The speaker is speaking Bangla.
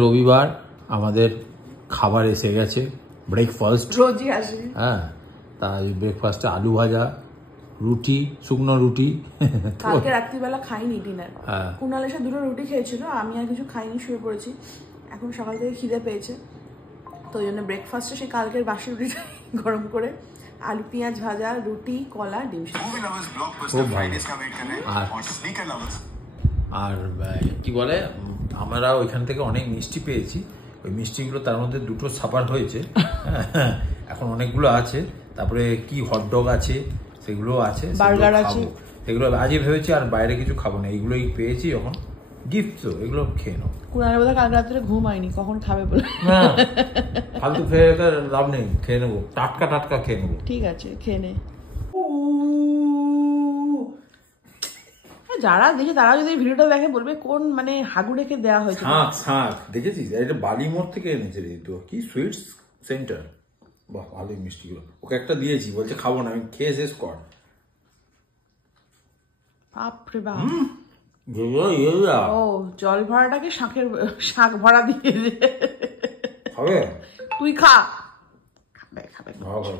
রবিবার আমাদের খাবার এসে গেছে, ব্রেকফাস্ট রোজই আসে। হ্যাঁ, তাই ব্রেকফাস্টে আলু ভাজা, রুটি, শুকনো রুটি। কালকে রাত্রিবেলা খাইনি ডিনার। কুণাল এসে দুটো রুটি খেয়েছিল, আমি আর কিছু খাইনি, শুয়ে পড়েছি। এখন সকাল থেকে খিদে পেয়েছে, তো ওই জন্য ব্রেকফাস্টে সেই কালকের বাসি রুটিটা গরম করে আলু পেঁয়াজ ভাজা, রুটি, কলা, ডিম সিদ্ধ। খুব ভালো। আর কি বলে, আমরা ওইখান থেকে অনেক মিষ্টি পেয়েছি। ওই মিষ্টিগুলো তার মধ্যে দুটো সাপার হয়েছে, এখন অনেকগুলো আছে। তারপরে কি হটডগ আছে, সেগুলো আছে, বার্গার আছে, এগুলো আজই ভেবেছি আর বাইরে কিছু খাবো না। এগুলোই পেয়েছি যখন গিফট, তো এগুলো খেয়ে নাও। কুণালের বোধহয় কাল রাত্রে ঘুম হয়নি, কখন খাবে বলে। ফালতু খেয়ে লাভ নেই, খেয়ে নেবো, টাটকা টাটকা খেয়ে নেবো। ঠিক আছে, খেয়ে নে। যারা দেখে তারা যদি ভিডিওটা দেখে বলবে কোন মানে হাগু রেখে দেওয়া হয়েছে। শাঁখ দেখেছিস? এটা বালি মোড় থেকে এনেছে রে, তো কি সুইটস সেন্টার। বাহ, ভালোই মিষ্টিগুলো। ওকে একটা দিয়েছি, বলছে খাবো না, আমি খেয়ে শেষ কর। বাপরে বাপ। ও, জল ভরাটাকে শাক ভরা দিয়ে দে। খাবে? তুই খা। খাবে খাবে। খাবে।